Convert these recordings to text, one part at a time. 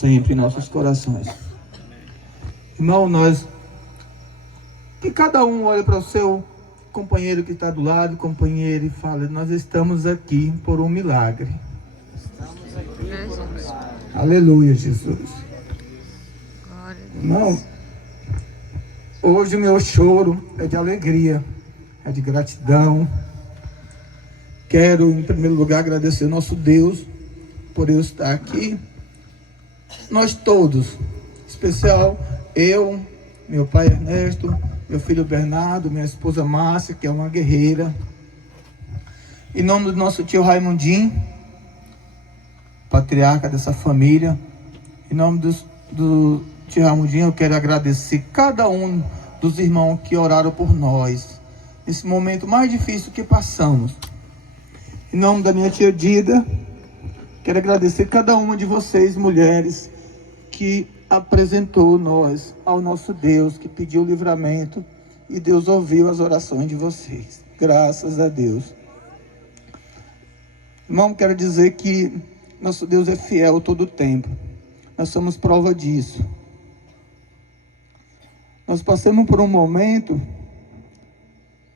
sempre em nossos corações. Irmão, que cada um olhe para o seu companheiro que está do lado, companheiro, e fale: nós estamos aqui por um milagre. Estamos aqui por um milagre. Aleluia, Jesus. Irmão, hoje o meu choro é de alegria, é de gratidão. Quero, em primeiro lugar, agradecer ao nosso Deus por eu estar aqui. Nós todos, em especial eu, meu pai Ernesto, meu filho Bernardo, minha esposa Márcia, que é uma guerreira. Em nome do nosso tio Raimundinho, patriarca dessa família, em nome do tio Raimundinho, eu quero agradecer cada um dos irmãos que oraram por nós, nesse momento mais difícil que passamos. Em nome da minha tia Dida, quero agradecer cada uma de vocês, mulheres, que apresentou nós ao nosso Deus, que pediu livramento, e Deus ouviu as orações de vocês. Graças a Deus. Irmão, quero dizer que nosso Deus é fiel todo o tempo. Nós somos prova disso. Nós passamos por um momento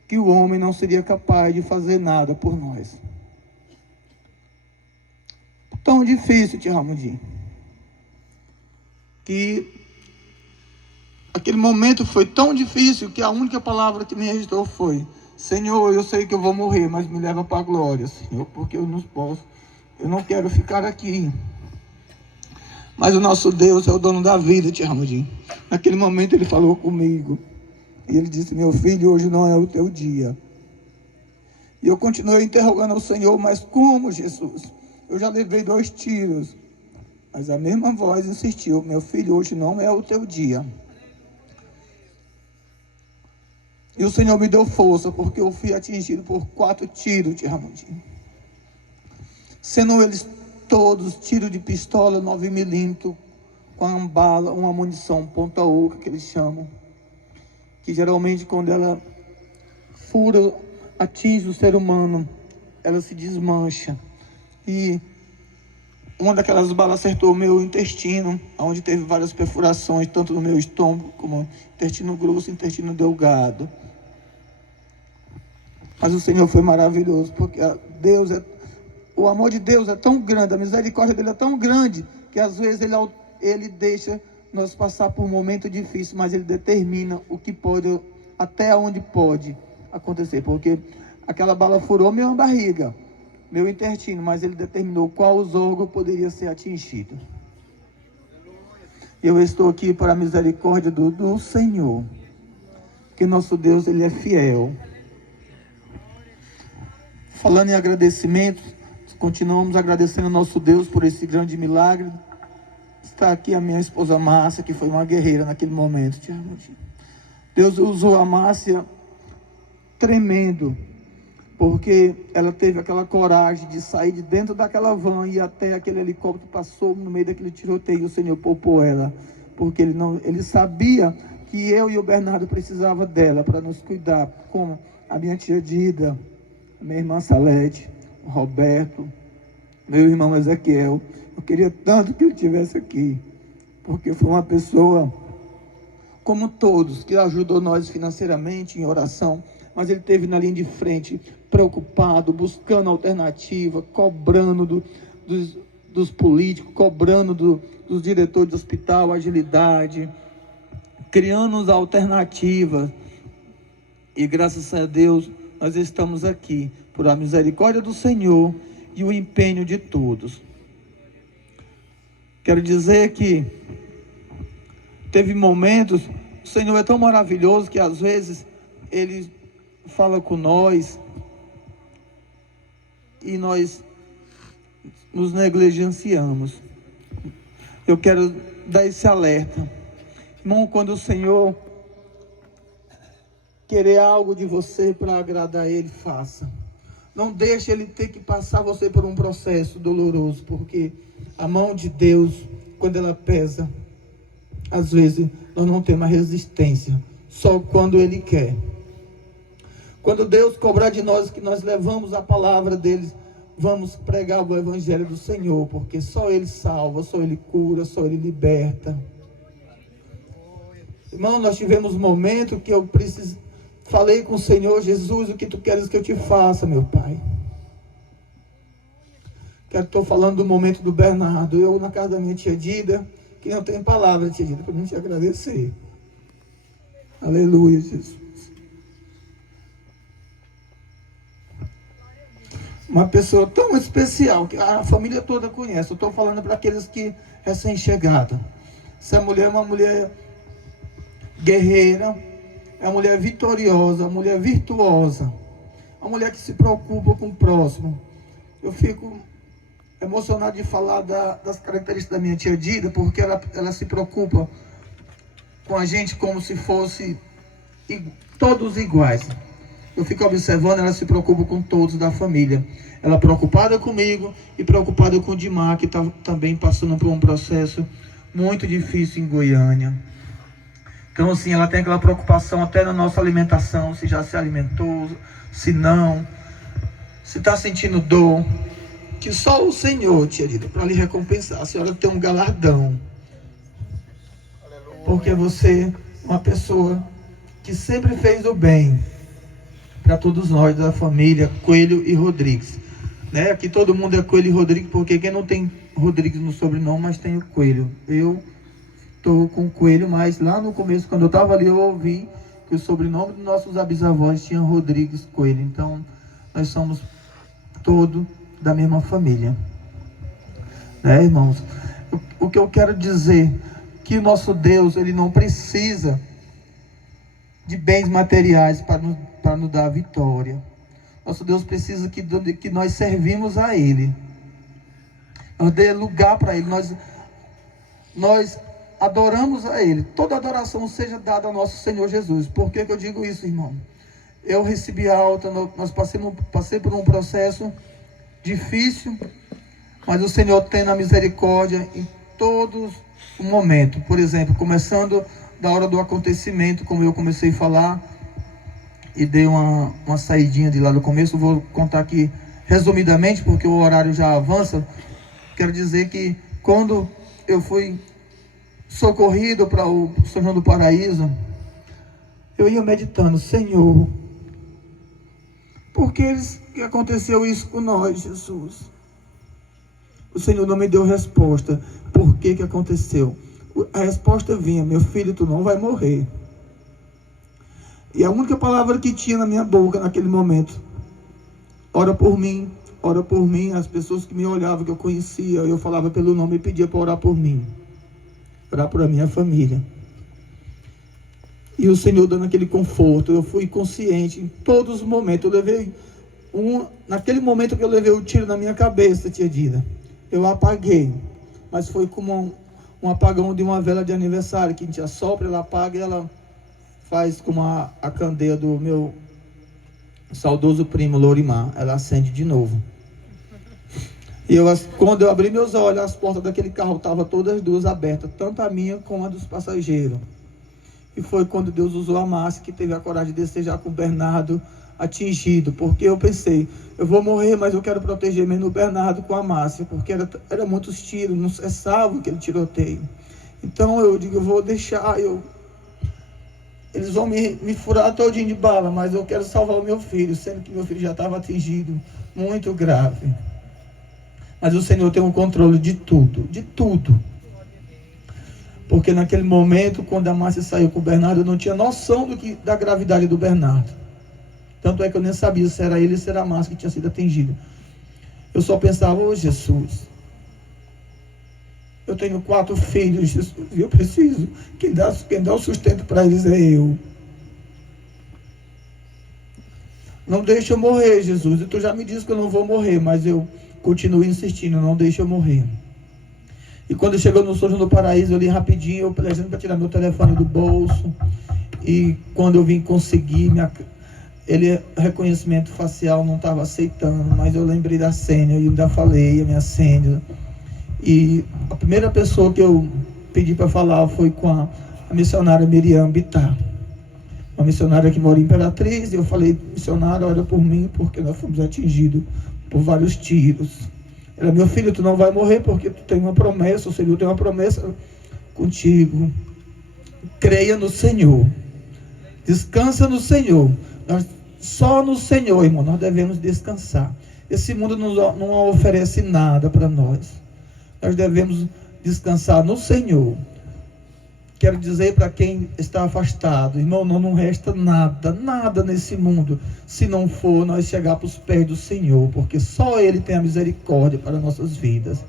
que o homem não seria capaz de fazer nada por nós. Tão difícil, tia Ramudinho, que aquele momento foi tão difícil que a única palavra que me restou foi: Senhor, eu sei que eu vou morrer, mas me leva para a glória, Senhor, porque eu não quero ficar aqui. Mas o nosso Deus é o dono da vida, tia Ramudinho. Naquele momento ele falou comigo e ele disse: meu filho, hoje não é o teu dia. E eu continuei interrogando ao Senhor: mas como, Jesus? Eu já levei 2 tiros. Mas a mesma voz insistiu: meu filho, hoje não é o teu dia. E o Senhor me deu força, porque eu fui atingido por 4 tiros de Ramondinho. Sendo eles todos tiros de pistola 9mm, com uma bala, uma munição ponta oca, que eles chamam. Que geralmente quando ela fura, atinge o ser humano, ela se desmancha. E uma daquelas balas acertou o meu intestino, onde teve várias perfurações, tanto no meu estômago, como intestino grosso e intestino delgado. Mas o Senhor foi maravilhoso, porque o amor de Deus é tão grande, a misericórdia dele é tão grande, que às vezes ele deixa nós passar por um momento difícil, mas ele determina o que pode, até onde pode acontecer, porque aquela bala furou minha barriga, meu intestino, mas ele determinou qual os órgãos poderia ser atingido. Eu estou aqui para a misericórdia do Senhor, que nosso Deus, ele é fiel. Falando em agradecimento, continuamos agradecendo ao nosso Deus por esse grande milagre. Está aqui a minha esposa Márcia, que foi uma guerreira naquele momento. Deus usou a Márcia tremendo, porque ela teve aquela coragem de sair de dentro daquela van e até aquele helicóptero passou no meio daquele tiroteio. E o Senhor poupou ela, porque ele sabia que eu e o Bernardo precisava dela para nos cuidar, como a minha tia Dida, a minha irmã Salete, o Roberto, meu irmão Ezequiel. Eu queria tanto que ele estivesse aqui, porque foi uma pessoa, como todos, que ajudou nós financeiramente, em oração, mas ele esteve na linha de frente, preocupado, buscando alternativa, cobrando dos políticos, cobrando dos diretores do hospital, agilidade, criando alternativas. E graças a Deus, nós estamos aqui, por a misericórdia do Senhor e o empenho de todos. Quero dizer que teve momentos, o Senhor é tão maravilhoso que às vezes Ele fala com nós e nós nos negligenciamos. Eu quero dar esse alerta. Irmão, quando o Senhor querer algo de você para agradar Ele, faça. Não deixe Ele ter que passar você por um processo doloroso, porque a mão de Deus, quando ela pesa, às vezes nós não temos a resistência, só quando Ele quer. Quando Deus cobrar de nós que nós levamos a palavra dele, vamos pregar o Evangelho do Senhor, porque só Ele salva, só Ele cura, só Ele liberta. Irmão, nós tivemos um momento que eu falei com o Senhor: Jesus, o que Tu queres que eu te faça, meu Pai? Estou falando do momento do Bernardo. Eu na casa da minha tia Dida, que não tem palavra, tia Dida, para mim te agradecer. Aleluia, Jesus. Uma pessoa tão especial, que a família toda conhece. Eu estou falando para aqueles que recém-chegados. Essa mulher é uma mulher guerreira, é uma mulher vitoriosa, uma mulher virtuosa, uma mulher que se preocupa com o próximo. Eu fico emocionado de falar das características da minha tia Dida, porque ela se preocupa com a gente como se fosse todos iguais. Eu fico observando, ela se preocupa com todos da família. Ela é preocupada comigo e preocupada com o Dimar, que está também passando por um processo muito difícil em Goiânia. Então, assim, ela tem aquela preocupação até na nossa alimentação, se já se alimentou, se não, se está sentindo dor. Que só o Senhor, tia Dida, para lhe recompensar. A senhora tem um galardão. Porque você é uma pessoa que sempre fez o bem para todos nós da família Coelho e Rodrigues. Né? Aqui todo mundo é Coelho e Rodrigues, porque quem não tem Rodrigues no sobrenome, mas tem o Coelho. Eu estou com o Coelho, mas lá no começo, quando eu estava ali, eu ouvi que o sobrenome dos nossos bisavós tinha Rodrigues Coelho. Então, nós somos todos da mesma família. Né, irmãos? O que eu quero dizer, que o nosso Deus, Ele não precisa de bens materiais para nos dar a vitória. Nosso Deus precisa que nós servimos a Ele. Nós dê lugar para Ele. Nós adoramos a Ele. Toda adoração seja dada ao nosso Senhor Jesus. Por que eu digo isso, irmão? Eu recebi alta, passei por um processo difícil, mas o Senhor tem na misericórdia em todos os momentos. Por exemplo, começando da hora do acontecimento, como eu comecei a falar, e dei uma saidinha de lá no começo. Vou contar aqui resumidamente, porque o horário já avança. Quero dizer que quando eu fui socorrido para o São João do Paraíso, eu ia meditando: Senhor, por que aconteceu isso com nós, Jesus? O Senhor não me deu resposta. Por que aconteceu? A resposta vinha: meu filho, tu não vai morrer. E a única palavra que tinha na minha boca naquele momento: ora por mim, ora por mim. As pessoas que me olhavam, que eu conhecia, eu falava pelo nome e pedia para orar por mim, orar por a minha família. E o Senhor dando aquele conforto. Eu fui consciente em todos os momentos. Eu levei naquele momento que eu levei o tiro na minha cabeça, tia Dida, eu apaguei, mas foi como um apagão de uma vela de aniversário, que a gente assopra, ela apaga e ela faz como a candeia do meu saudoso primo Lorimar, ela acende de novo. E quando eu abri meus olhos, as portas daquele carro estavam todas duas abertas, tanto a minha como a dos passageiros. E foi quando Deus usou a Márcia, que teve a coragem de desejar com o Bernardo atingido, porque eu pensei: eu vou morrer, mas eu quero proteger mesmo o Bernardo com a Márcia, porque era muitos tiros, não cessava aquele tiroteio. Então eu digo: eu vou deixar, eles vão me furar todinho de bala, mas eu quero salvar o meu filho, sendo que meu filho já estava atingido, muito grave. Mas o Senhor tem um controle de tudo, de tudo. Porque naquele momento, quando a Márcia saiu com o Bernardo, eu não tinha noção da gravidade do Bernardo. Tanto é que eu nem sabia se era ele ou se era a Márcia que tinha sido atingida. Eu só pensava: ô Jesus, eu tenho 4 filhos, Jesus, e eu preciso. Quem dá o sustento para eles é eu. Não deixa eu morrer, Jesus. E tu já me disse que eu não vou morrer, mas eu continuo insistindo: não deixa eu morrer. E quando chegou no São João do Paraíso, eu li rapidinho, eu pelejando para tirar meu telefone do bolso. E quando eu vim conseguir, reconhecimento facial não estava aceitando, mas eu lembrei da senha e ainda falei a minha senha. E a primeira pessoa que eu pedi para falar foi com a missionária Miriam Bittar, uma missionária que mora em Imperatriz. E eu falei: missionária, ora por mim, porque nós fomos atingidos por vários tiros. Ela: meu filho, tu não vai morrer porque tu tem uma promessa, o Senhor tem uma promessa contigo. Creia no Senhor. Descansa no Senhor. Só no Senhor, irmão, nós devemos descansar. Esse mundo não oferece nada para nós. Nós devemos descansar no Senhor. Quero dizer para quem está afastado: irmão, não resta nada nesse mundo, se não for nós chegar para os pés do Senhor, porque só Ele tem a misericórdia para nossas vidas.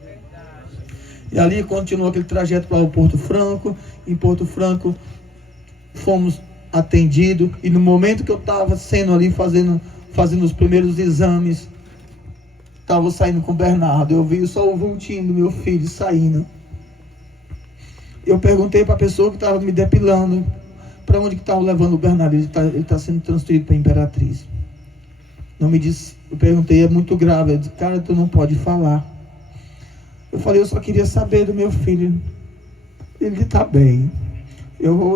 E ali continua aquele trajeto para o Porto Franco. Em Porto Franco fomos atendidos, e no momento que eu estava sendo ali fazendo os primeiros exames, estava saindo com o Bernardo, eu vi só o vultinho do meu filho saindo. Eu perguntei para a pessoa que estava me depilando para onde que estava levando o Bernardo. Ele está sendo transferido para a Imperatriz. Não me disse. Eu perguntei: é muito grave? Ele disse: cara, tu não pode falar. Eu falei: eu só queria saber do meu filho. Ele está bem.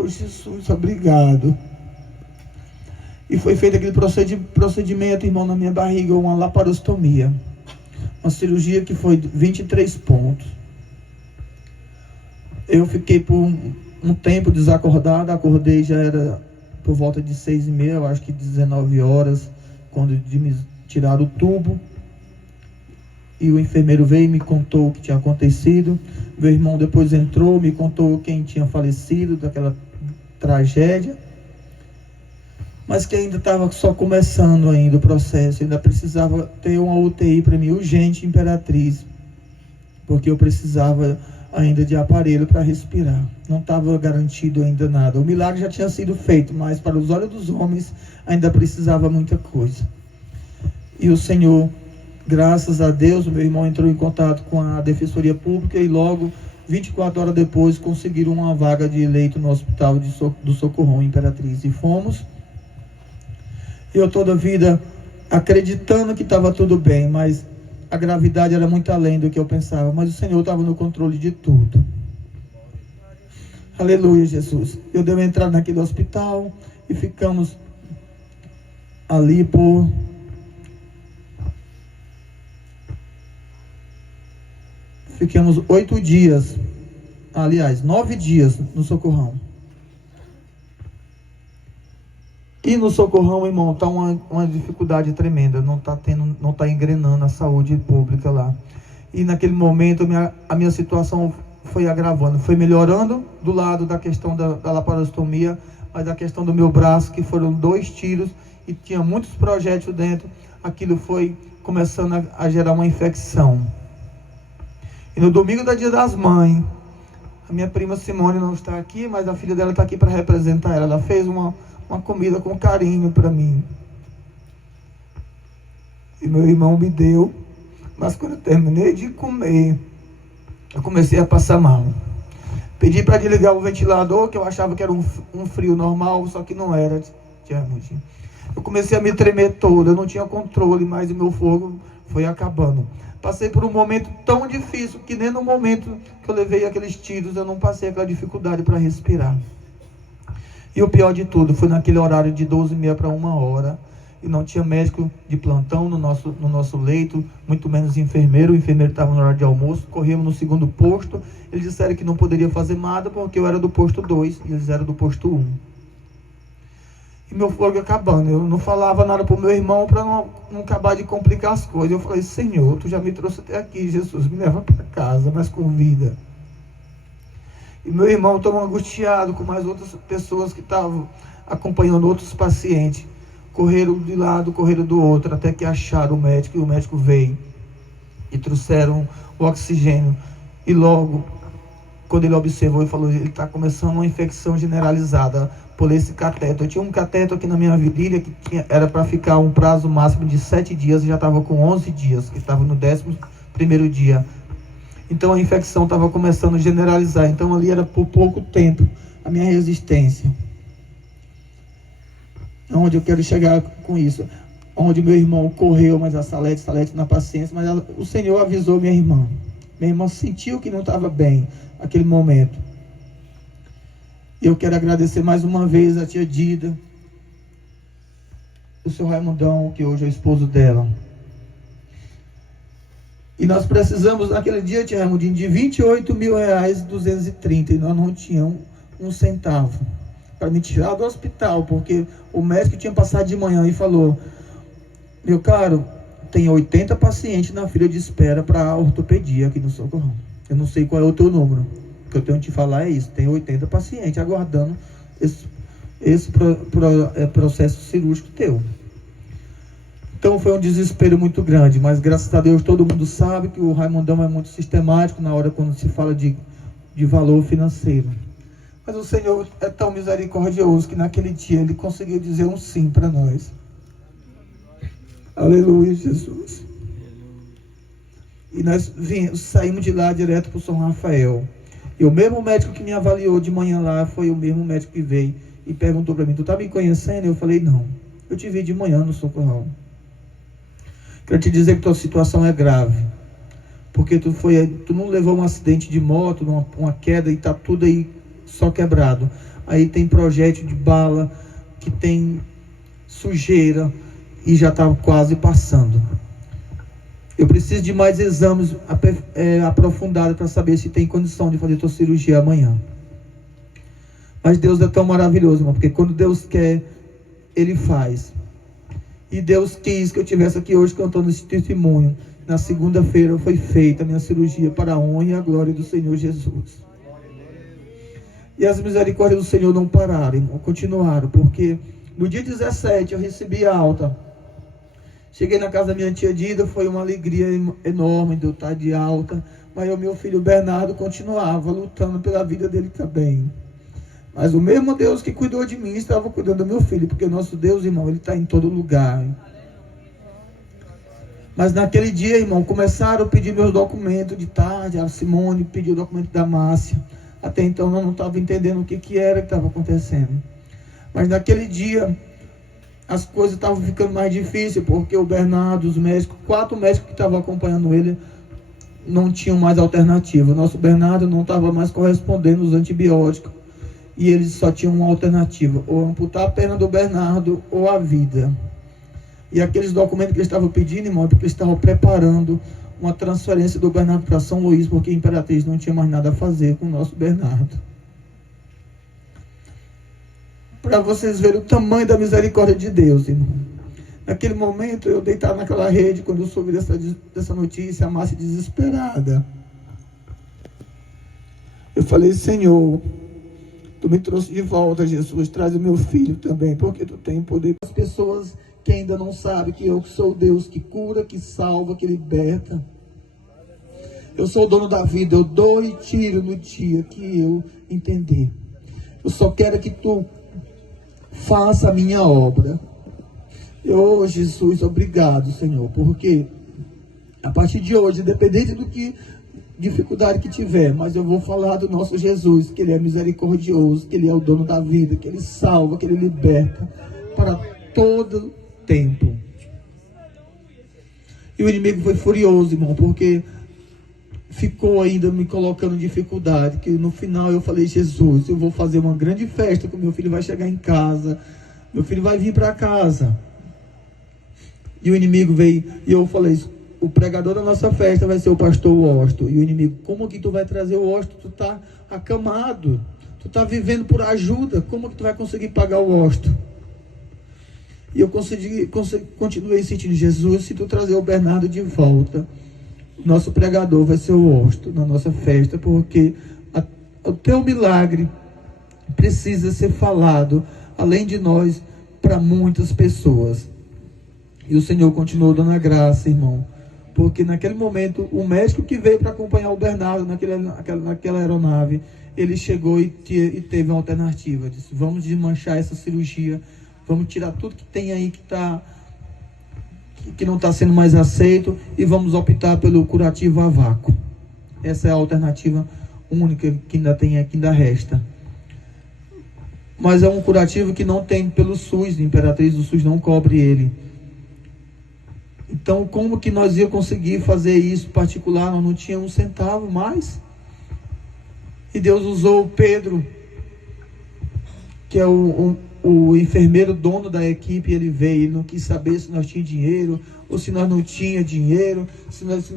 Jesus, obrigado. E foi feito aquele procedimento, irmão, na minha barriga, uma laparostomia. Uma cirurgia que foi 23 pontos. Eu fiquei por um tempo desacordado. Acordei, já era por volta de 6h30, eu acho que 19 horas, quando me tiraram o tubo. E o enfermeiro veio e me contou o que tinha acontecido. Meu irmão depois entrou, me contou quem tinha falecido daquela tragédia. Mas que ainda estava só começando ainda o processo. Ainda precisava ter uma UTI para mim, urgente, Imperatriz. Porque eu precisava ainda de aparelho para respirar. Não estava garantido ainda nada. O milagre já tinha sido feito, mas para os olhos dos homens ainda precisava muita coisa. E o Senhor, graças a Deus, o meu irmão entrou em contato com a Defensoria Pública e logo, 24 horas depois, conseguiram uma vaga de leito no hospital do Socorrão, Imperatriz. E fomos. Eu toda a vida acreditando que estava tudo bem, mas a gravidade era muito além do que eu pensava. Mas o Senhor estava no controle de tudo. Aleluia, Jesus. Eu devo entrar naquele hospital e ficamos ali por... Ficamos 8 dias. Aliás, 9 dias no Socorrão. E no Socorrão, irmão, está uma dificuldade tremenda. Não está engrenando a saúde pública lá. E naquele momento a minha situação foi agravando. Foi melhorando do lado da questão da laparostomia, mas a questão do meu braço, que foram 2 tiros e tinha muitos projéteis dentro, aquilo foi começando a gerar uma infecção. E no domingo da Dia das Mães, a minha prima Simone não está aqui, mas a filha dela está aqui para representar ela. Ela fez uma comida com carinho para mim. E meu irmão me deu. Mas quando eu terminei de comer, eu comecei a passar mal. Pedi para desligar o ventilador, que eu achava que era um frio normal, só que não era. Eu comecei a me tremer todo, eu não tinha controle, mas o meu fogo foi acabando. Passei por um momento tão difícil, que nem no momento que eu levei aqueles tiros, eu não passei aquela dificuldade para respirar. E o pior de tudo, foi naquele horário de 12h30 para 1h, e não tinha médico de plantão no nosso leito, muito menos enfermeiro. O enfermeiro estava no horário de almoço. Corremos no segundo posto. Eles disseram que não poderia fazer nada porque eu era do posto 2 e eles eram do posto 1. E meu fogo acabando. Eu não falava nada para o meu irmão para não acabar de complicar as coisas. Eu falei: Senhor, tu já me trouxe até aqui, Jesus, me leva para casa, mas com vida. E meu irmão estava angustiado com mais outras pessoas que estavam acompanhando outros pacientes. Correram de lado, correram do outro, até que acharam o médico, e o médico veio e trouxeram o oxigênio. E logo, quando ele observou, ele falou: ele está começando uma infecção generalizada por esse cateto. Eu tinha um cateto aqui na minha virilha que era para ficar um prazo máximo de 7 dias, e já estava com 11 dias, que estava no 11º dia. Então a infecção estava começando a generalizar. Então ali era por pouco tempo a minha resistência. Onde eu quero chegar com isso? Onde meu irmão correu, mas a Salete na paciência, mas o Senhor avisou minha irmã. Minha irmã sentiu que não estava bem naquele momento. E eu quero agradecer mais uma vez a tia Dida, o seu Raimundão, que hoje é o esposo dela. E nós precisamos, naquele dia, tia Raimundinho, de R$28.230, e nós não tínhamos um centavo para me tirar do hospital, porque o médico tinha passado de manhã e falou: meu caro, tem 80 pacientes na fila de espera para ortopedia aqui no Socorrão. Eu não sei qual é o teu número. O que eu tenho que te falar é isso: tem 80 pacientes aguardando esse processo cirúrgico teu. Então foi um desespero muito grande, mas graças a Deus todo mundo sabe que o Raimundão é muito sistemático na hora quando se fala de valor financeiro. Mas o Senhor é tão misericordioso que naquele dia Ele conseguiu dizer um sim para nós. Aleluia, Jesus. E nós saímos de lá direto para o São Rafael. E o mesmo médico que me avaliou de manhã lá foi o mesmo médico que veio e perguntou para mim: tu está me conhecendo? Eu falei: não, eu te vi de manhã no Socorrão. Quero te dizer que tua situação é grave, porque tu não levou um acidente de moto, uma queda, e está tudo aí só quebrado. Aí tem projétil de bala, que tem sujeira, e já está quase passando. Eu preciso de mais exames aprofundados para saber se tem condição de fazer tua cirurgia amanhã. Mas Deus é tão maravilhoso, irmão, porque quando Deus quer, Ele faz. E Deus quis que eu estivesse aqui hoje contando esse testemunho. Na segunda-feira foi feita a minha cirurgia para a honra e a glória do Senhor Jesus. E as misericórdias do Senhor não pararam, irmão, continuaram, porque no dia 17 eu recebi alta. Cheguei na casa da minha tia Dida, foi uma alegria enorme de eu estar de alta. Mas o meu filho Bernardo continuava lutando pela vida dele também. Mas o mesmo Deus que cuidou de mim estava cuidando do meu filho, porque o nosso Deus, irmão, Ele está em todo lugar. Mas naquele dia, irmão, começaram a pedir meus documentos de tarde. A Simone pediu o documento da Márcia. Até então eu não estava entendendo o que era que estava acontecendo. Mas naquele dia as coisas estavam ficando mais difíceis, porque o Bernardo, os médicos, 4 médicos que estavam acompanhando ele, não tinham mais alternativa. O nosso Bernardo não estava mais correspondendo aos antibióticos. E eles só tinham uma alternativa: ou amputar a perna do Bernardo ou a vida. E aqueles documentos que eles estavam pedindo, irmão, é porque eles estavam preparando uma transferência do Bernardo para São Luís, porque a Imperatriz não tinha mais nada a fazer com o nosso Bernardo. Para vocês verem o tamanho da misericórdia de Deus, irmão. Naquele momento, eu deitado naquela rede, quando eu soube dessa notícia, a Márcia desesperada. Eu falei: Senhor, Tu me trouxe de volta, Jesus, traz o meu filho também, porque Tu tem poder. As pessoas que ainda não sabem que eu sou o Deus que cura, que salva, que liberta. Eu sou o dono da vida, eu dou e tiro no dia que eu entender. Eu só quero que Tu faça a minha obra. Jesus, obrigado, Senhor, porque a partir de hoje, independente do que dificuldade que tiver, mas eu vou falar do nosso Jesus, que Ele é misericordioso, que Ele é o dono da vida, que Ele salva, que Ele liberta para todo tempo. E o inimigo foi furioso, irmão, porque ficou ainda me colocando em dificuldade, que no final eu falei: Jesus, eu vou fazer uma grande festa, que o meu filho vai chegar em casa, meu filho vai vir para casa. E o inimigo veio, e eu falei: o pregador da nossa festa vai ser o pastor Washington. E o inimigo: como que tu vai trazer o Washington? Tu tá acamado, tu tá vivendo por ajuda, como que tu vai conseguir pagar o Washington? E eu continuei sentindo: Jesus, se tu trazer o Bernardo de volta, o nosso pregador vai ser o Washington na nossa festa, porque o teu milagre precisa ser falado, além de nós, para muitas pessoas. E o Senhor continuou dando a graça, irmão, porque naquele momento, o médico que veio para acompanhar o Bernardo naquela aeronave, ele chegou e teve uma alternativa. Disse: vamos desmanchar essa cirurgia, vamos tirar tudo que tem aí que não está sendo mais aceito, e vamos optar pelo curativo a vácuo. Essa é a alternativa única que ainda resta. Mas é um curativo que não tem pelo SUS, de Imperatriz, o SUS não cobre ele. Então, como que nós ia conseguir fazer isso particular? Nós não tínhamos um centavo mais. E Deus usou o Pedro, que é o enfermeiro dono da equipe. Ele veio, ele não quis saber se nós tínhamos dinheiro, ou se nós não tínhamos dinheiro, se nós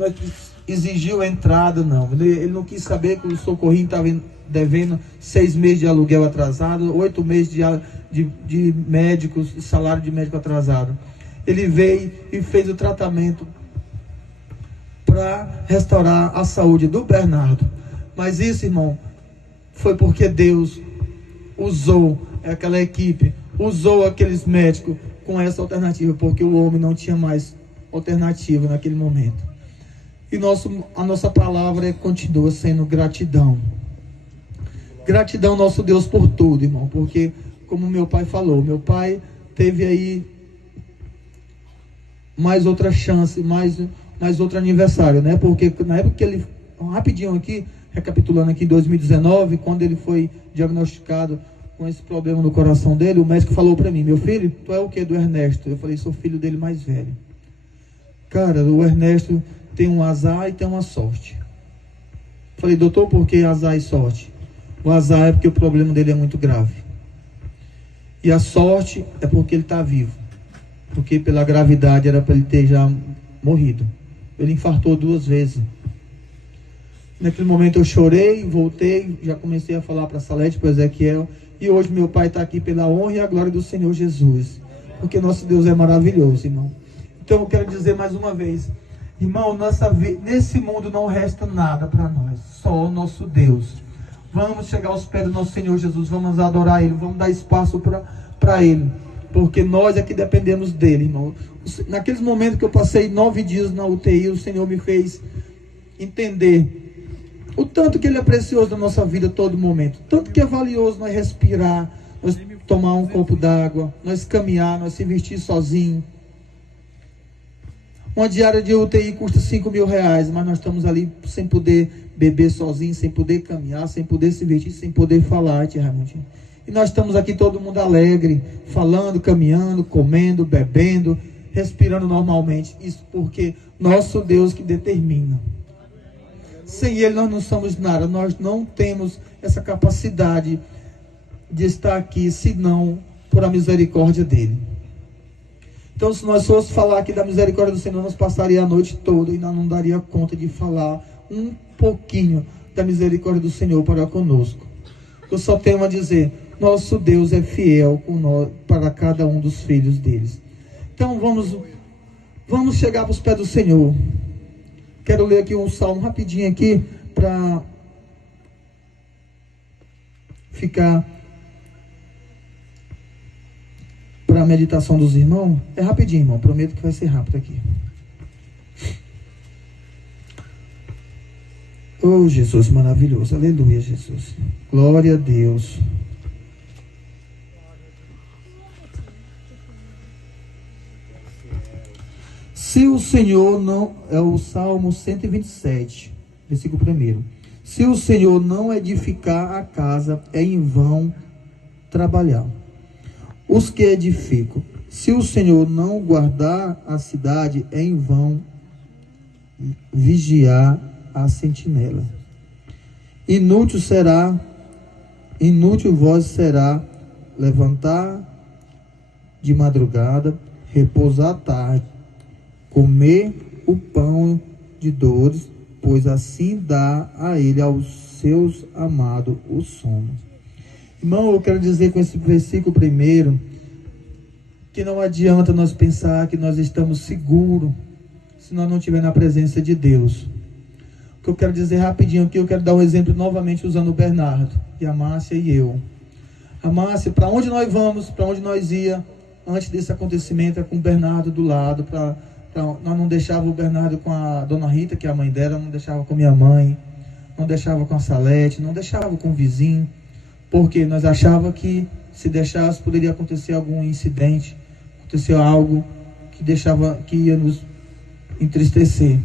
exigiu a entrada, não. Ele não quis saber que o socorrinho estava devendo 6 meses de aluguel atrasado, 8 meses de médicos, salário de médico atrasado. Ele veio e fez o tratamento para restaurar a saúde do Bernardo. Mas isso, irmão, foi porque Deus usou aquela equipe, usou aqueles médicos com essa alternativa, porque o homem não tinha mais alternativa naquele momento. E a nossa palavra continua sendo gratidão. Gratidão, nosso Deus, por tudo, irmão. Porque, como meu pai falou, meu pai teve aí mais outra chance, mais outro aniversário, né? Porque na época que ele, rapidinho aqui, recapitulando aqui, em 2019, quando ele foi diagnosticado com esse problema no coração dele, o médico falou para mim: meu filho, tu é o que do Ernesto? Eu falei: sou filho dele mais velho. Cara, o Ernesto tem um azar e tem uma sorte. Falei: doutor, por que azar e sorte? O azar é porque o problema dele é muito grave. E a sorte é porque ele está vivo. Porque pela gravidade era para ele ter já morrido. Ele infartou 2 vezes. Naquele momento eu chorei, voltei, já comecei a falar para a Salete, para o Ezequiel. E hoje meu pai está aqui pela honra e a glória do Senhor Jesus. Porque nosso Deus é maravilhoso, irmão. Então eu quero dizer mais uma vez, irmão, nesse mundo não resta nada para nós, só o nosso Deus. Vamos chegar aos pés do nosso Senhor Jesus, vamos adorar Ele, vamos dar espaço para Ele, porque nós é que dependemos dEle, irmão. Naqueles momentos que eu passei 9 dias na UTI, o Senhor me fez entender o tanto que Ele é precioso na nossa vida a todo momento, tanto que é valioso nós respirar, nós tomar um copo d'água, nós caminhar, nós se vestir sozinho. Uma diária de UTI custa R$5.000, mas nós estamos ali sem poder beber sozinho, sem poder caminhar, sem poder se vestir, sem poder falar, tia Raimundinho. E nós estamos aqui todo mundo alegre, falando, caminhando, comendo, bebendo, respirando normalmente. Isso porque nosso Deus que determina. Sem Ele nós não somos nada, nós não temos essa capacidade de estar aqui, senão por a misericórdia dEle. Então, se nós fôssemos falar aqui da misericórdia do Senhor, nós passaríamos a noite toda e nós não daria conta de falar um pouquinho da misericórdia do Senhor para conosco. Eu só tenho a dizer: nosso Deus é fiel para cada um dos filhos deles. Então, vamos chegar para os pés do Senhor. Quero ler aqui um salmo rapidinho aqui para ficar para a meditação dos irmãos. É rapidinho, irmão. Prometo que vai ser rápido aqui. Oh, Jesus maravilhoso. Aleluia, Jesus. Glória a Deus. Se o Senhor não... É o Salmo 127, versículo 1. Se o Senhor não edificar a casa, é em vão trabalhar os que edificam. Se o Senhor não guardar a cidade, é em vão vigiar a sentinela. Inútil vós será levantar de madrugada, repousar à tarde, comer o pão de dores, pois assim dá a ele aos seus amados o sono. Irmão, eu quero dizer com esse versículo primeiro, que não adianta nós pensar que nós estamos seguros, se nós não estivermos na presença de Deus. O que eu quero dizer rapidinho aqui, eu quero dar um exemplo novamente usando o Bernardo, e a Márcia e eu. A Márcia, para onde nós vamos, para onde nós ia, antes desse acontecimento, é com o Bernardo do lado, nós não deixava o Bernardo com a dona Rita, que é a mãe dela, não deixava com minha mãe, não deixava com a Salete, não deixava com o vizinho, porque nós achávamos que se deixasse poderia acontecer algum incidente, acontecer algo que ia nos entristecer.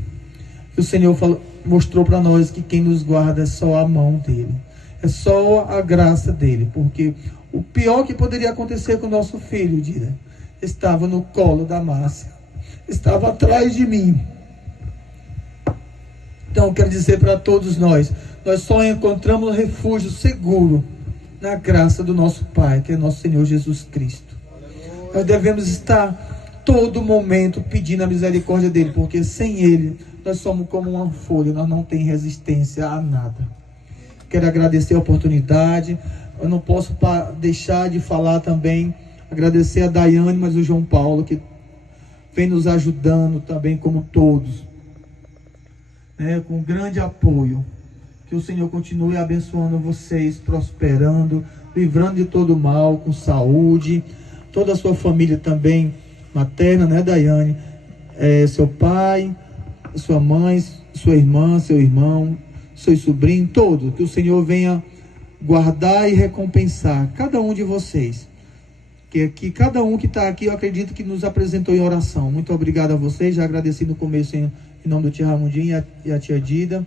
E o Senhor mostrou para nós que quem nos guarda é só a mão dele, é só a graça dele, porque o pior que poderia acontecer com o nosso filho, Dira, estava no colo da Márcia, estava atrás de mim. Então eu quero dizer para todos nós só encontramos refúgio seguro na graça do nosso Pai, que é nosso Senhor Jesus Cristo. Nós devemos estar todo momento pedindo a misericórdia dele, porque sem ele nós somos como uma folha, nós não temos resistência a nada. Quero agradecer a oportunidade. Eu não posso deixar de falar também, agradecer a Daiane, mas o João Paulo, que vem nos ajudando também, como todos, né, com grande apoio. Que o Senhor continue abençoando vocês, prosperando, livrando de todo mal, com saúde. Toda a sua família também, materna, né, Daiane? Seu pai, sua mãe, sua irmã, seu irmão, seus sobrinhos, todos. Que o Senhor venha guardar e recompensar cada um de vocês. Que cada um que está aqui, eu acredito que nos apresentou em oração. Muito obrigado a vocês. Já agradeci no começo em nome do tio Ramundinho e a tia Dida.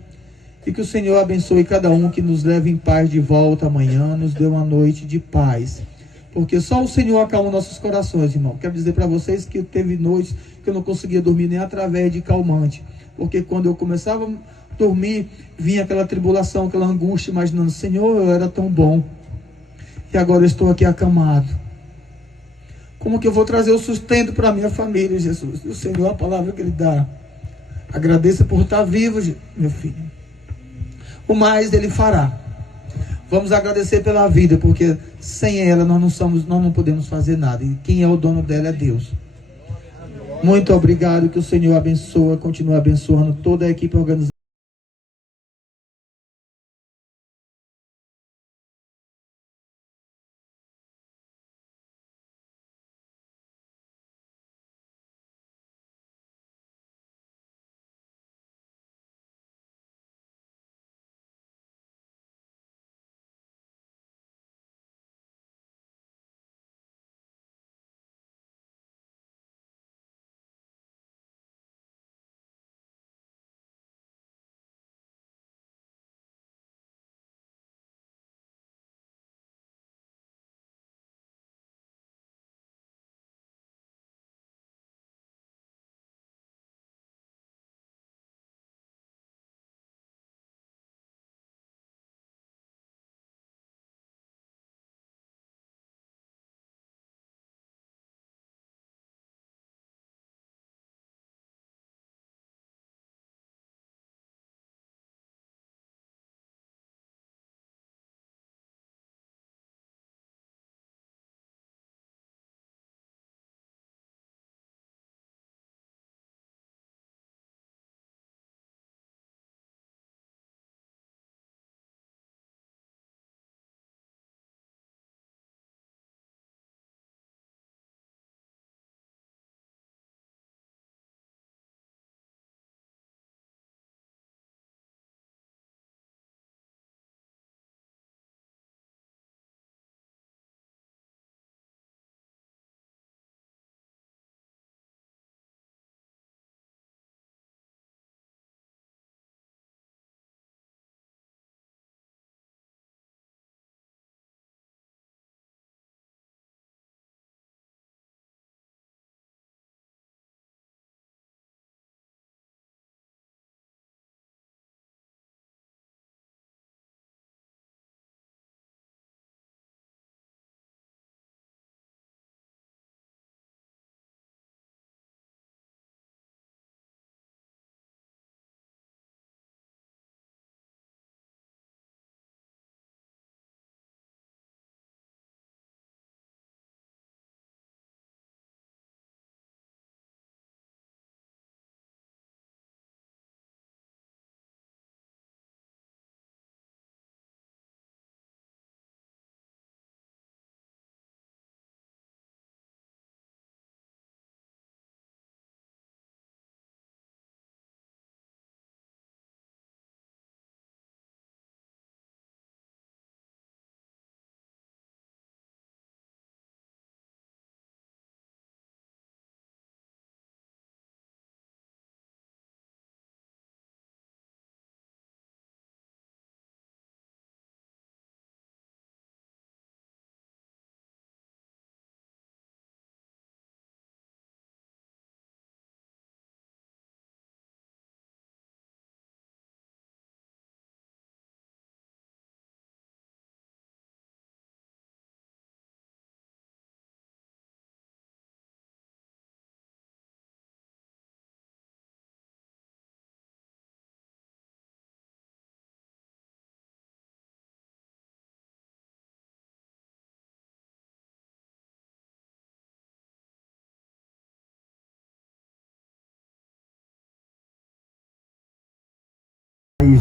E que o Senhor abençoe cada um, que nos leve em paz de volta amanhã, nos dê uma noite de paz. Porque só o Senhor acalma nossos corações, irmão. Quero dizer para vocês que teve noites que eu não conseguia dormir nem através de calmante. Porque quando eu começava a dormir, vinha aquela tribulação, aquela angústia, imaginando, Senhor, eu era tão bom. E agora eu estou aqui acamado. Como que eu vou trazer o sustento para a minha família, Jesus? E o Senhor, a palavra que Ele dá. Agradeça por estar vivo, meu filho. O mais Ele fará. Vamos agradecer pela vida, porque sem ela nós não podemos fazer nada. E quem é o dono dela é Deus. Muito obrigado, que o Senhor abençoe, continue abençoando toda a equipe organizada.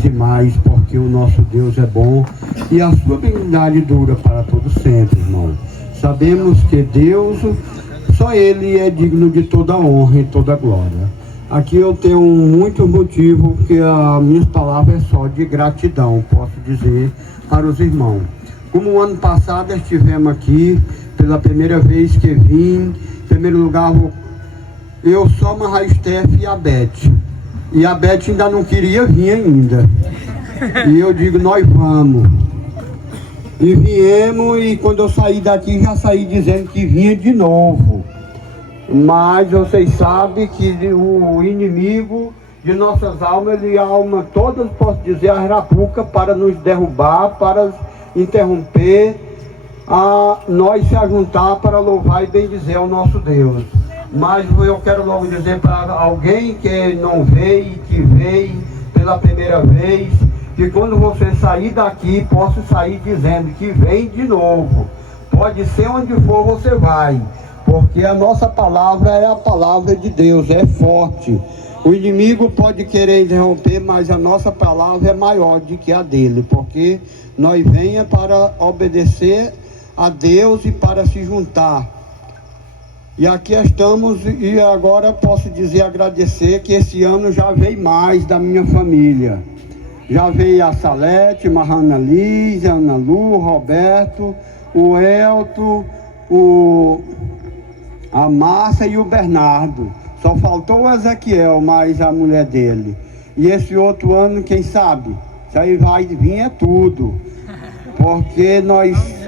mais e mais, porque o nosso Deus é bom e a sua benignidade dura para todo sempre, irmão. Sabemos que Deus, só Ele é digno de toda honra e toda glória. Aqui eu tenho muitos motivos, que a minha palavra é só de gratidão, posso dizer, para os irmãos. Como o ano passado estivemos aqui, pela primeira vez que vim, em primeiro lugar, eu só a Steph e a Beth. E a Beth ainda não queria vir ainda. E eu digo, nós vamos. E viemos, e quando eu saí daqui, já saí dizendo que vinha de novo. Mas vocês sabem que o inimigo de nossas almas, ele alma todas, posso dizer, a arapuca para nos derrubar, para interromper, a nós se ajuntar para louvar e bendizer ao nosso Deus. Mas eu quero logo dizer para alguém que não veio, que veio pela primeira vez, que quando você sair daqui, possa sair dizendo que vem de novo. Pode ser onde for, você vai. Porque a nossa palavra é a palavra de Deus, é forte. O inimigo pode querer interromper, mas a nossa palavra é maior do que a dele, porque nós venha para obedecer a Deus e para se juntar. E aqui estamos, e agora posso dizer, agradecer que esse ano já veio mais da minha família. Já veio a Salete, Marrana Liz, a Ana Lu, Roberto, o Elton, a Márcia e o Bernardo. Só faltou o Ezequiel, mais a mulher dele. E esse outro ano, quem sabe? Isso aí vai vir é tudo. Porque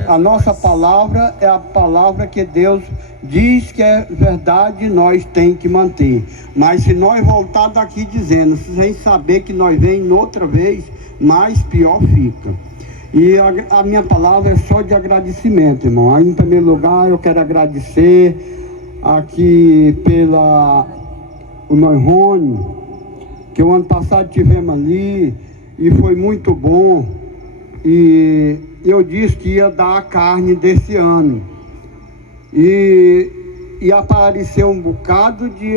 a nossa palavra é a palavra que Deus diz que é verdade, nós tem que manter. Mas se nós voltar daqui dizendo, sem saber que nós vem outra vez, mais pior fica. E a minha palavra é só de agradecimento, irmão. Aí, em primeiro lugar, eu quero agradecer aqui o meu Rony, que o ano passado tivemos ali e foi muito bom. E eu disse que ia dar a carne desse ano. E apareceu um bocado de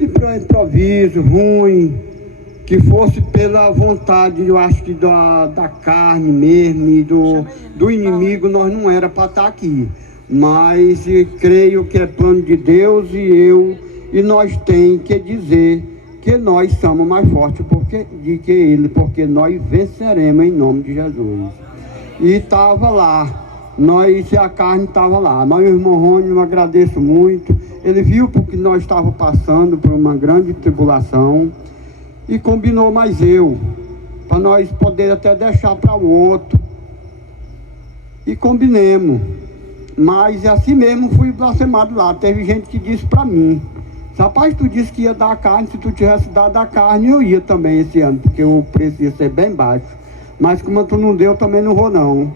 improviso ruim, que fosse pela vontade, eu acho que da carne mesmo e do inimigo, nós não era para estar aqui. Mas creio que é plano de Deus e nós tem que dizer que nós somos mais fortes do que Ele, porque nós venceremos em nome de Jesus. E estava lá, a carne estava lá. Mas o irmão Rony, eu agradeço muito. Ele viu porque nós estávamos passando por uma grande tribulação e combinou mais eu, para nós poder até deixar para o outro. E combinemos. Mas assim mesmo fui blasfemado lá. Teve gente que disse para mim, rapaz, tu disse que ia dar a carne, se tu tivesse dado a carne eu ia também esse ano, porque o preço ia ser bem baixo. Mas como tu não deu, também não vou não.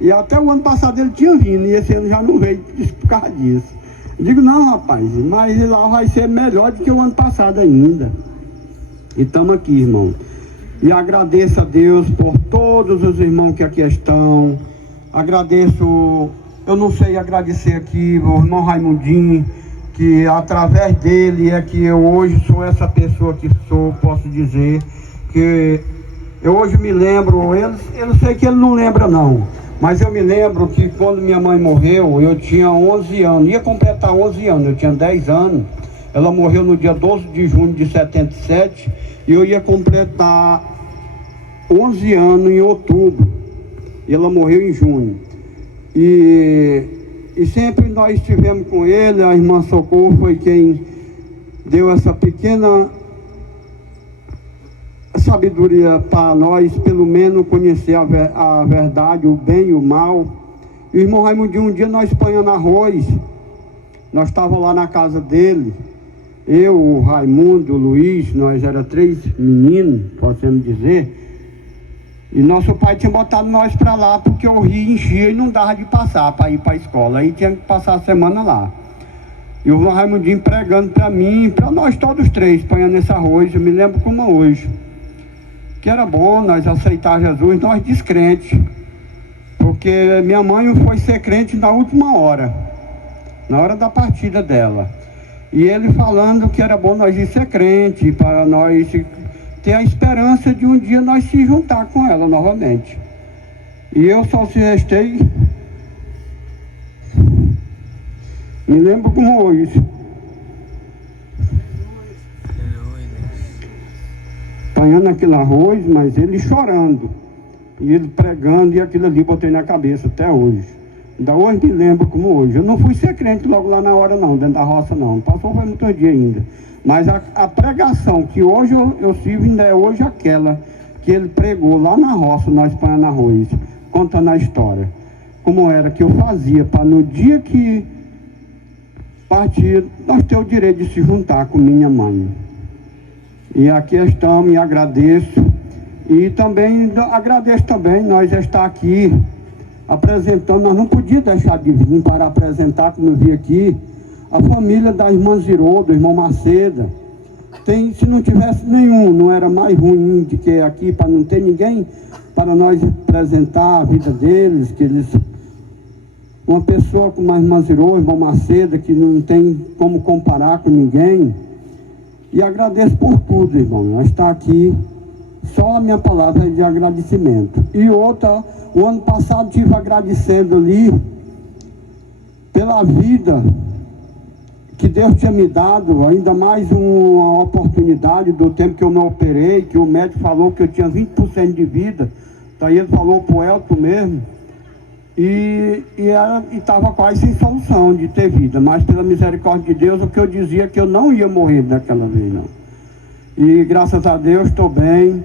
E até o ano passado ele tinha vindo, e esse ano já não veio por causa disso. Eu digo, não rapaz, mas lá vai ser melhor do que o ano passado ainda. E estamos aqui, irmão. E agradeço a Deus por todos os irmãos que aqui estão. Agradeço, eu não sei agradecer aqui o irmão Raimundinho, que através dele é que eu hoje sou essa pessoa que sou, posso dizer, que eu hoje me lembro, eu sei que ele não lembra não, mas eu me lembro que quando minha mãe morreu, eu tinha 11 anos, ia completar 11 anos, eu tinha 10 anos, ela morreu no dia 12 de junho de 77, e eu ia completar 11 anos em outubro, e ela morreu em junho. E sempre nós estivemos com ele, a irmã Socorro foi quem deu essa pequena sabedoria para nós, pelo menos conhecer a verdade, o bem e o mal. E o irmão Raimundinho, um dia nós apanhando arroz, nós estávamos lá na casa dele, eu, o Raimundo, o Luiz, nós era 3 meninos, podemos dizer. E nosso pai tinha botado nós para lá porque o rio enchia e não dava de passar para ir para a escola. Aí tinha que passar a semana lá. E o Raimundinho pregando para mim, para nós todos 3, apanhando esse arroz. Eu me lembro como hoje. Que era bom nós aceitar Jesus, nós descrentes. Porque minha mãe foi ser crente na última hora, na hora da partida dela. E ele falando que era bom nós ir ser crente, para nós ter a esperança de um dia nós se juntar com ela novamente. E eu só se restei, me lembro como hoje, apanhando aquele arroz, mas ele chorando, e ele pregando, e aquilo ali botei na cabeça até hoje. Ainda hoje me lembro como hoje. Eu não fui ser crente logo lá na hora não, dentro da roça não, passou foi muitos dias ainda. Mas a pregação que hoje eu sirvo ainda é hoje aquela que ele pregou lá na roça, nós apanhando arroz, contando a história. Como era que eu fazia para no dia que partir, nós ter o direito de se juntar com minha mãe. E aqui estamos e agradeço. E também agradeço também nós estar aqui apresentando, nós não podíamos deixar de vir para apresentar, como eu vi aqui, a família da irmã Zirô, do irmão Maceda. Se não tivesse nenhum, não era mais ruim do que aqui, para não ter ninguém, para nós apresentar a vida deles, que eles... Uma pessoa como a irmã Zirô, o irmão Maceda, que não tem como comparar com ninguém. E agradeço por tudo, irmão. Nós estamos aqui, só a minha palavra é de agradecimento. E outra, o ano passado estive agradecendo ali pela vida que Deus tinha me dado, ainda mais uma oportunidade do tempo que eu me operei, que o médico falou que eu tinha 20% de vida. Daí ele falou para o Elton mesmo, e estava quase sem solução de ter vida, mas pela misericórdia de Deus, o que eu dizia é que eu não ia morrer daquela vez, não. E graças a Deus estou bem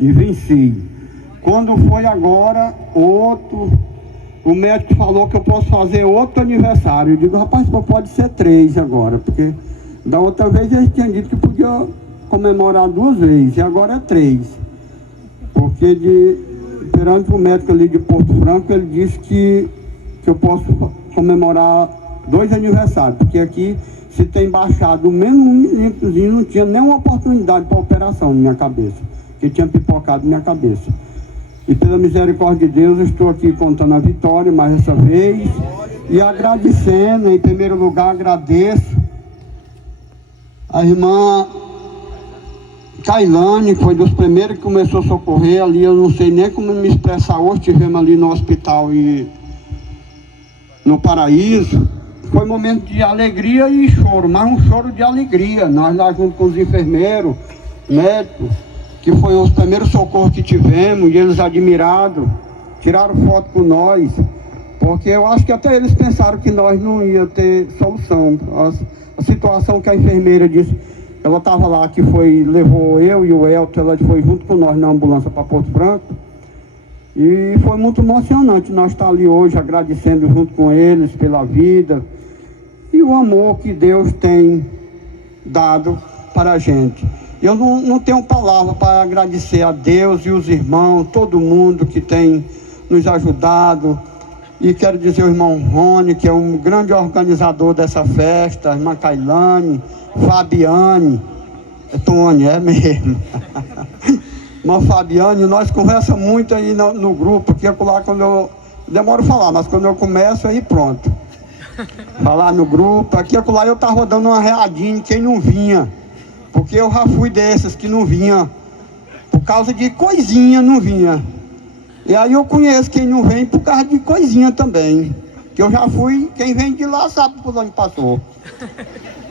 e venci. Quando foi agora, o médico falou que eu posso fazer outro aniversário. Eu digo, rapaz, pode ser 3 agora, porque da outra vez eles tinham dito que podia comemorar 2 vezes, e agora é 3. Porque perante o médico ali de Porto Franco, ele disse que eu posso comemorar 2 aniversários, porque aqui se tem baixado menos 1 milímetrozinho, não tinha nenhuma oportunidade para operação na minha cabeça, que tinha pipocado na minha cabeça. E pela misericórdia de Deus, eu estou aqui contando a vitória mais essa vez, e agradecendo. Em primeiro lugar, agradeço a irmã Kailane, que foi dos primeiros que começou a socorrer ali. Eu não sei nem como me expressar hoje. Estivemos ali no hospital e no Paraíso. Foi um momento de alegria e choro, mas um choro de alegria. Nós lá junto com os enfermeiros, médicos, que foi os primeiros socorros que tivemos, e eles admirados, tiraram foto com nós, porque eu acho que até eles pensaram que nós não ia ter solução. A situação que a enfermeira disse, ela estava lá, que levou eu e o Elton, ela foi junto com nós na ambulância para Porto Franco, e foi muito emocionante nós estar ali hoje agradecendo junto com eles pela vida e o amor que Deus tem dado para a gente. Eu não tenho palavra para agradecer a Deus e os irmãos, todo mundo que tem nos ajudado. E quero dizer ao irmão Rony, que é um grande organizador dessa festa, a irmã Kailane, Fabiane, Tony, é mesmo. Irmã Fabiane, nós conversamos muito aí no grupo, porque lá quando eu demoro a falar, mas quando eu começo aí pronto. Falar no grupo, aqui lá eu estava dando uma readinha em quem não vinha. Porque eu já fui desses que não vinha, por causa de coisinha não vinha. E aí eu conheço quem não vem por causa de coisinha também. Que eu já fui, quem vem de lá sabe por onde passou.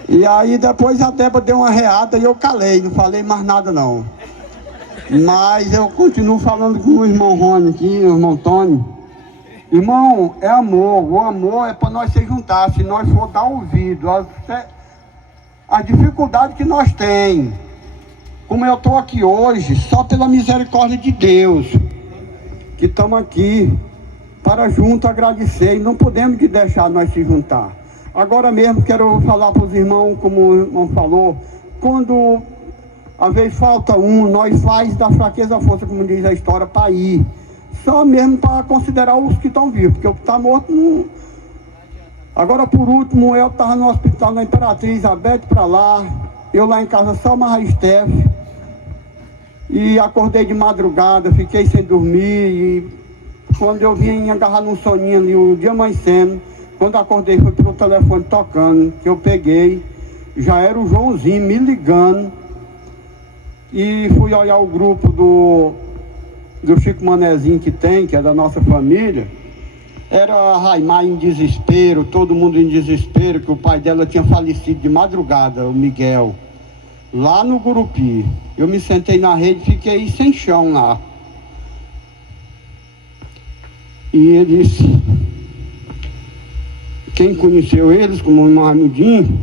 E aí depois a Débora deu uma reada e eu calei, não falei mais nada não. Mas eu continuo falando com o irmão Rony aqui, o irmão Tony. Irmão, é amor, o amor é para nós se juntar, se nós for dar ouvido. A dificuldade que nós temos, como eu estou aqui hoje, só pela misericórdia de Deus, que estamos aqui para junto agradecer, e não podemos deixar nós se juntar. Agora mesmo quero falar para os irmãos, como o irmão falou, quando às vezes falta nós faz da fraqueza a força, como diz a história, para ir, só mesmo para considerar os que estão vivos, porque o que está morto não... Agora, por último, eu estava no hospital na Imperatriz, a Beth para lá, eu lá em casa só mais a Steph, e acordei de madrugada, fiquei sem dormir, e quando eu vim agarrar num soninho ali, o dia amanhecendo, quando acordei foi pelo telefone tocando, que eu peguei, já era o Joãozinho me ligando, e fui olhar o grupo do Chico Manezinho que é da nossa família. Era a Raimar em desespero, todo mundo em desespero, que o pai dela tinha falecido de madrugada, o Miguel, lá no Gurupi. Eu me sentei na rede e fiquei sem chão lá. E eles, quem conheceu eles, como o irmão Ramidinho,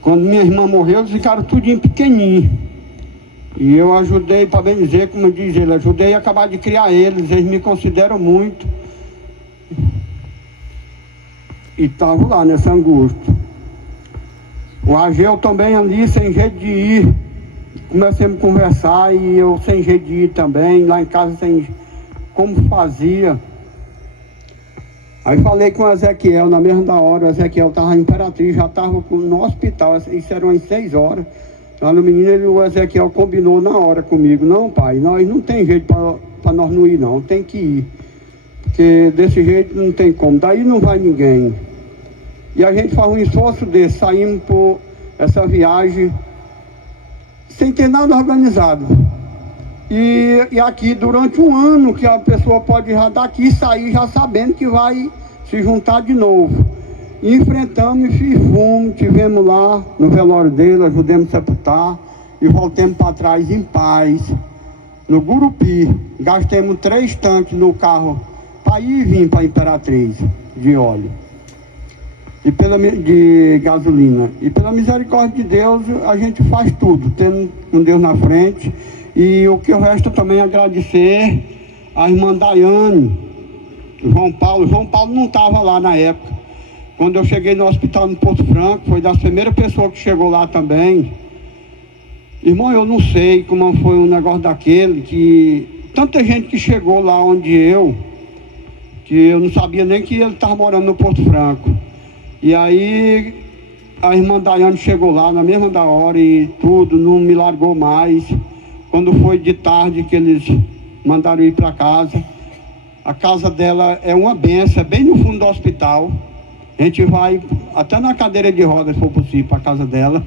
quando minha irmã morreu, eles ficaram tudinho pequenininho. E eu ajudei, para bem dizer, como diz ele, ajudei a acabar de criar eles me consideram muito. E estavam lá nessa angústia. O Ageu também ali, sem jeito de ir. Comecei a me conversar e eu sem jeito de ir também, lá em casa sem como fazia. Aí falei com o Ezequiel, na mesma da hora, o Ezequiel estava em Imperatriz, já estava no hospital, isso eram às 6 horas. Lá no menino, o Ezequiel combinou na hora comigo: não, pai, nós não tem jeito para nós não ir não, tem que ir. Porque desse jeito não tem como, daí não vai ninguém. E a gente faz um esforço desse, saímos por essa viagem sem ter nada organizado. E aqui durante um ano que a pessoa pode já daqui sair já sabendo que vai se juntar de novo. E enfrentamos e fomos, tivemos lá no velório dele, ajudamos a sepultar e voltamos para trás em paz. No Gurupi, gastamos 3 tanques no carro para ir e vir para Imperatriz de óleo e de gasolina. E pela misericórdia de Deus a gente faz tudo, tendo um Deus na frente. E o que eu resta também agradecer a irmã Daiane, João Paulo não estava lá na época. Quando eu cheguei no hospital no Porto Franco, foi das primeiras pessoas que chegou lá também. Irmão, eu não sei como foi um negócio daquele, que tanta gente que chegou lá onde que eu não sabia nem que ele estava morando no Porto Franco. E aí a irmã Daiane chegou lá na mesma da hora e tudo, não me largou mais. Quando foi de tarde que eles mandaram ir para casa, a casa dela é uma benção, é bem no fundo do hospital. A gente vai até na cadeira de rodas, se for possível, para a casa dela.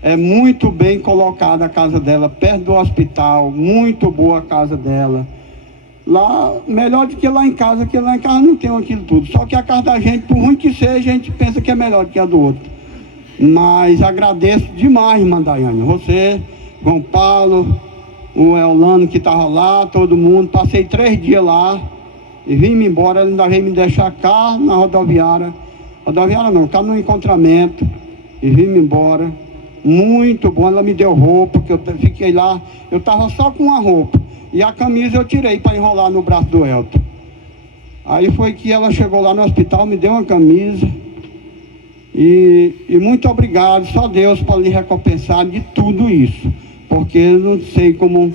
É muito bem colocada a casa dela, perto do hospital, muito boa a casa dela. Lá, melhor do que lá em casa, porque lá em casa não tem aquilo tudo. Só que a casa da gente, por ruim que seja, a gente pensa que é melhor do que a do outro. Mas agradeço demais, irmã Daiane. Você, João Paulo, o Eulano que estava lá, todo mundo. Passei 3 dias lá e vim-me embora. Ela ainda veio me deixar cá na rodoviária. Rodoviária não, cá no encontramento. E vim-me embora. Muito bom, ela me deu roupa, que eu fiquei lá. Eu estava só com uma roupa. E a camisa eu tirei para enrolar no braço do Elton. Aí foi que ela chegou lá no hospital, me deu uma camisa. E muito obrigado, só Deus para lhe recompensar de tudo isso. Porque eu não sei como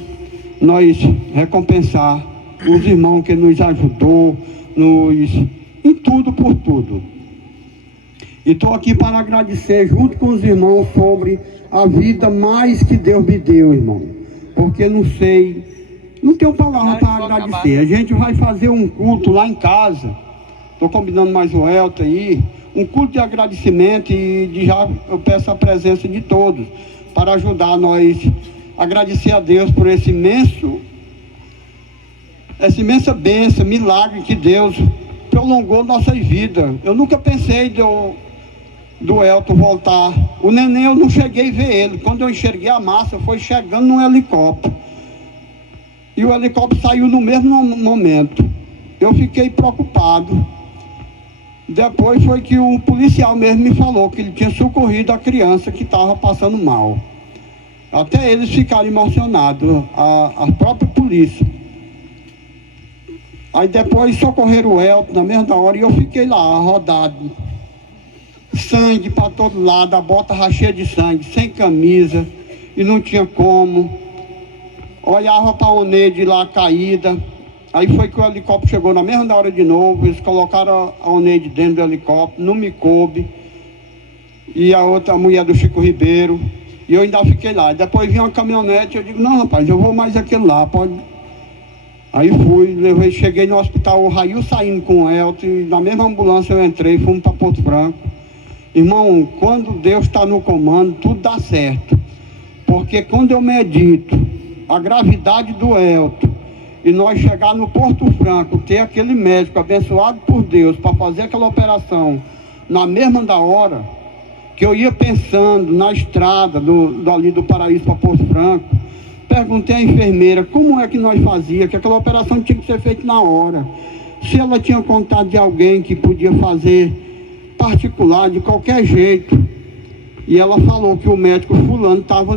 nós recompensar os irmãos que nos ajudou, em tudo por tudo. E estou aqui para agradecer junto com os irmãos sobre a vida mais que Deus me deu, irmão. Porque não sei, não tenho palavra para agradecer. A gente vai fazer um culto lá em casa. Estou combinando mais o Elton aí. Um culto de agradecimento e já eu peço a presença de todos para ajudar nós a agradecer a Deus por essa imensa bênção, milagre que Deus prolongou nossas vidas. Eu nunca pensei do Elton voltar. O neném eu não cheguei a ver ele. Quando eu enxerguei a massa, foi chegando num helicóptero. E o helicóptero saiu no mesmo momento. Eu fiquei preocupado. Depois foi que o policial mesmo me falou que ele tinha socorrido a criança que estava passando mal. Até eles ficaram emocionados, a própria polícia. Aí depois socorreram o Elton na mesma hora e eu fiquei lá, rodado. Sangue para todo lado, a bota cheia de sangue, sem camisa, e não tinha como. Olhava para a Oneide lá caída. Aí foi que o helicóptero chegou na mesma hora de novo, eles colocaram a Oneide dentro do helicóptero, não me coube. E a outra, a mulher do Chico Ribeiro, e eu ainda fiquei lá. E depois vinha uma caminhonete, eu digo, não rapaz, eu vou mais aquele lá, pode. Aí fui, cheguei no hospital, o Rail saindo com o Elton, e na mesma ambulância eu entrei, fomos para Porto Franco. Irmão, quando Deus está no comando, tudo dá certo. porque quando eu medito a gravidade do Elton, e nós chegar no Porto Franco, ter aquele médico abençoado por Deus para fazer aquela operação na mesma da hora, que eu ia pensando na estrada dali do Paraíso para Porto Franco, perguntei à enfermeira como é que nós fazíamos, que aquela operação tinha que ser feita na hora, se ela tinha contato de alguém que podia fazer particular, de qualquer jeito. E ela falou que o médico fulano estava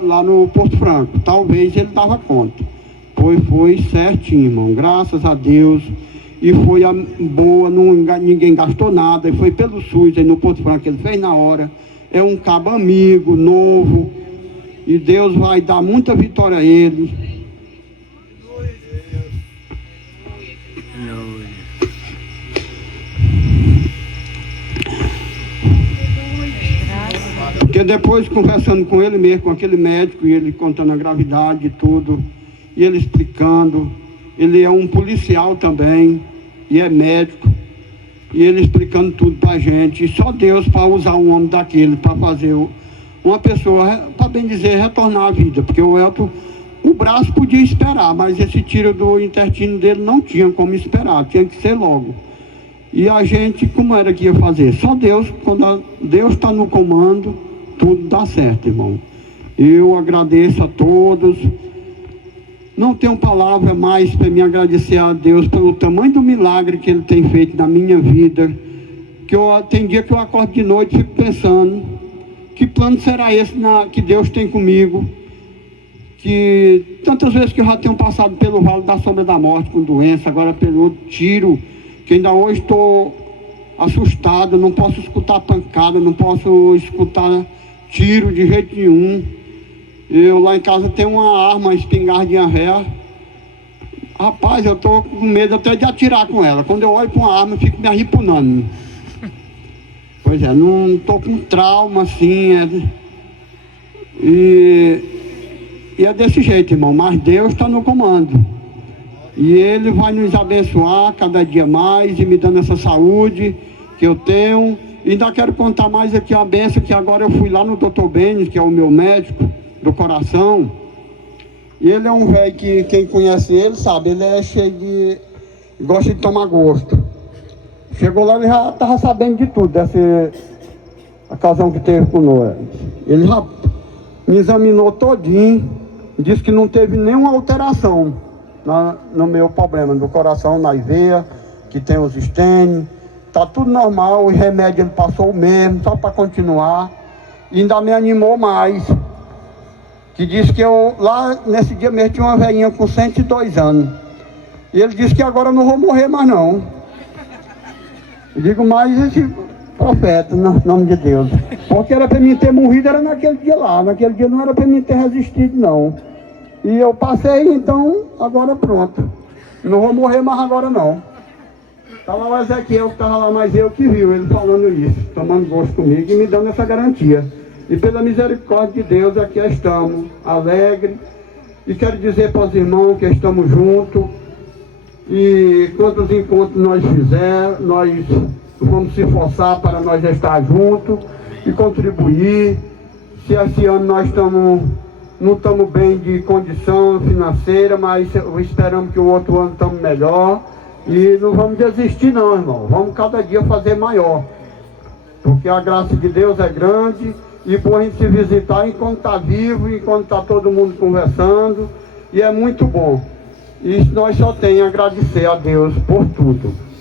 lá no Porto Franco, talvez ele dava conta. Foi certinho, irmão, graças a Deus. E foi boa, ninguém gastou nada, e foi pelo SUS aí no Porto Franco, ele fez na hora. É um cabo amigo, novo, e Deus vai dar muita vitória a ele. Porque depois, conversando com ele mesmo, com aquele médico, e ele contando a gravidade e tudo, e ele explicando, ele é um policial também, e é médico, e ele explicando tudo pra gente, e só Deus para usar um homem daquele, para fazer uma pessoa, para bem dizer, retornar à vida, porque o Elton, o braço podia esperar, mas esse tiro do intestino dele não tinha como esperar, tinha que ser logo. E a gente, como era que ia fazer? Só Deus, quando Deus está no comando, tudo dá certo, irmão. Eu agradeço a todos. Não tenho palavra mais para me agradecer a Deus pelo tamanho do milagre que Ele tem feito na minha vida. Tem dia que eu acordo de noite e fico pensando, que plano será esse que Deus tem comigo? Que tantas vezes que eu já tenho passado pelo vale da sombra da morte com doença, agora pelo tiro, que ainda hoje estou assustado, não posso escutar pancada, não posso escutar tiro de jeito nenhum. Eu lá em casa tenho uma arma, uma espingardinha velha. Rapaz, eu estou com medo até de atirar com ela. Quando eu olho para uma arma, eu fico me arripunando. Pois é, não estou com trauma assim. E é desse jeito, irmão. Mas Deus está no comando. E Ele vai nos abençoar cada dia mais e me dando essa saúde que eu tenho. E ainda quero contar mais aqui a benção, que agora eu fui lá no Dr. Benes, que é o meu médico do coração. E ele é um velho que quem conhece ele sabe, ele é cheio de... gosta de tomar gosto. Chegou lá, ele já estava sabendo de tudo, dessa ocasião que teve com nós. Ele já me examinou todinho, disse que não teve nenhuma alteração no meu problema, do coração, na veia, que tem os estênios. Tá tudo normal, o remédio ele passou o mesmo, só para continuar. E ainda me animou mais. Que disse que eu, lá nesse dia mesmo, tinha uma velhinha com 102 anos. E ele disse que agora eu não vou morrer mais não. Eu digo, mas esse profeta, no nome de Deus. Porque era para mim ter morrido, era naquele dia lá. Naquele dia não era para mim ter resistido, não. E eu passei, então, agora pronto. Não vou morrer mais agora não. Estava o Ezequiel que estava lá, mas eu que viu ele falando isso, tomando gosto comigo e me dando essa garantia. E pela misericórdia de Deus, aqui estamos, alegres. E quero dizer para os irmãos que estamos juntos. E quantos encontros nós fizermos, nós vamos se esforçar para nós estar juntos e contribuir. Se esse ano nós não estamos bem de condição financeira, mas esperamos que o outro ano estamos melhor. E não vamos desistir não, irmão. Vamos cada dia fazer maior. Porque a graça de Deus é grande. E bom a gente se visitar enquanto está vivo, enquanto está todo mundo conversando. E é muito bom. E nós só temos a agradecer a Deus por tudo.